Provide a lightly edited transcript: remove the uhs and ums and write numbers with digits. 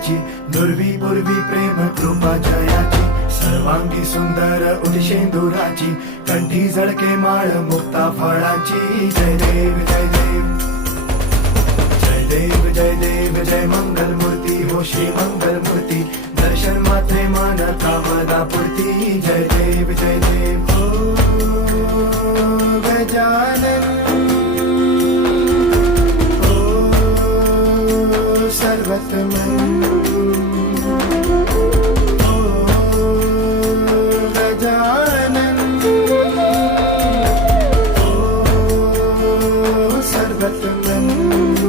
जयाची, दुर्वी पूर्वी प्रेम कृपा जयाची, सर्वांगी सुंदर उदिशेंदुराची, कंठी झळके माळ मुक्ता फळाची. जय देव जय देव जय देव जय देव जय मंगल मूर्ती हो श्री मंगल मूर्ती, दर्शन मात्रे मान कामना पूर्ती. जय देव जय देव ओ गजानन ओ सर्वतमन ओ गजानन ओ सर्वतमन.